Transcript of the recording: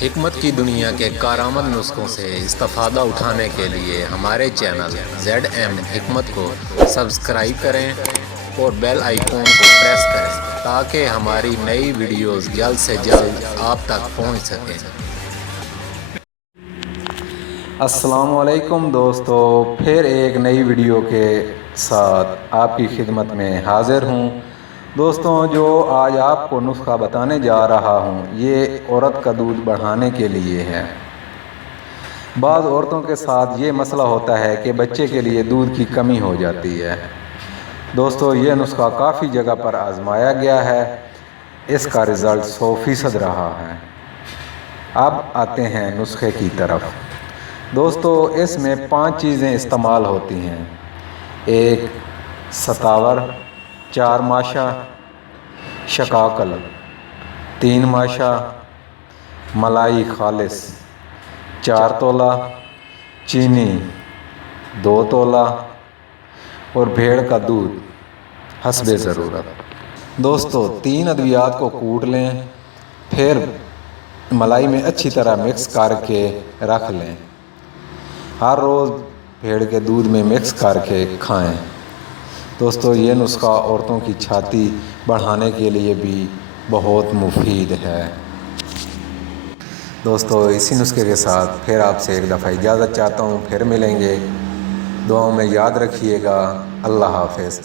حکمت کی دنیا کے کارآمد نسخوں سے استفادہ اٹھانے کے لیے ہمارے چینل ZM حکمت کو سبسکرائب کریں اور بیل آئیکن کو پریس کریں تاکہ ہماری نئی ویڈیوز جلد سے جلد آپ تک پہنچ سکیں۔ السلام علیکم دوستو، پھر ایک نئی ویڈیو کے ساتھ آپ کی خدمت میں حاضر ہوں۔ دوستوں، جو آج آپ کو نسخہ بتانے جا رہا ہوں یہ عورت کا دودھ بڑھانے کے لیے ہے۔ بعض عورتوں کے ساتھ یہ مسئلہ ہوتا ہے کہ بچے کے لیے دودھ کی کمی ہو جاتی ہے۔ دوستو، یہ نسخہ کافی جگہ پر آزمایا گیا ہے، اس کا رزلٹ 100% رہا ہے۔ اب آتے ہیں نسخے کی طرف۔ دوستو، اس میں 5 چیزیں استعمال ہوتی ہیں: 1 ستاور، 4 ماشا شکاکل، 3 ماشا ملائی خالص، 4 تولہ چینی، 2 تولہ اور بھیڑ کا دودھ حسب ضرورت۔ دوستو، 3 ادویات کو کوٹ لیں، پھر ملائی میں اچھی طرح مکس کر کے رکھ لیں۔ ہر روز بھیڑ کے دودھ میں مکس کر کے کھائیں۔ دوستو، یہ نسخہ عورتوں کی چھاتی بڑھانے کے لیے بھی بہت مفید ہے۔ دوستو، اسی نسخے کے ساتھ پھر آپ سے ایک دفعہ اجازت چاہتا ہوں، پھر ملیں گے۔ دعاؤں میں یاد رکھیے گا۔ اللہ حافظ۔